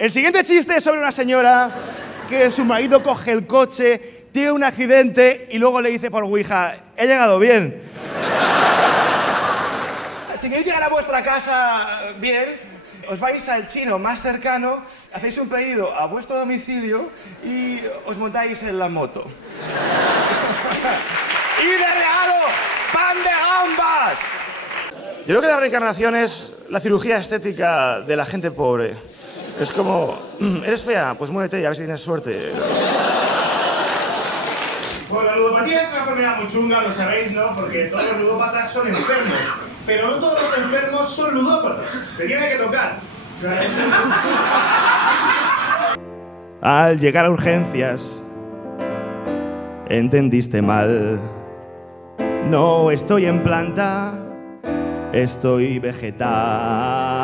El siguiente chiste es sobre una señora que su marido coge el coche, tiene un accidente y luego le dice por Ouija, he llegado bien. Si queréis llegar a vuestra casa bien, os vais al chino más cercano, hacéis un pedido a vuestro domicilio y os montáis en la moto. ¡Y de regalo, pan de gambas! Yo creo que la reencarnación es la cirugía estética de la gente pobre. Es como, ¿eres fea? Pues muévete y a ver si tienes suerte. Bueno, la ludopatía es una enfermedad muy chunga, lo sabéis, ¿no? Porque todos los ludópatas son enfermos. Pero no todos los enfermos son ludópatas. Te tiene que tocar. O sea, es Al llegar a urgencias, entendiste mal. No estoy en planta, estoy vegetal.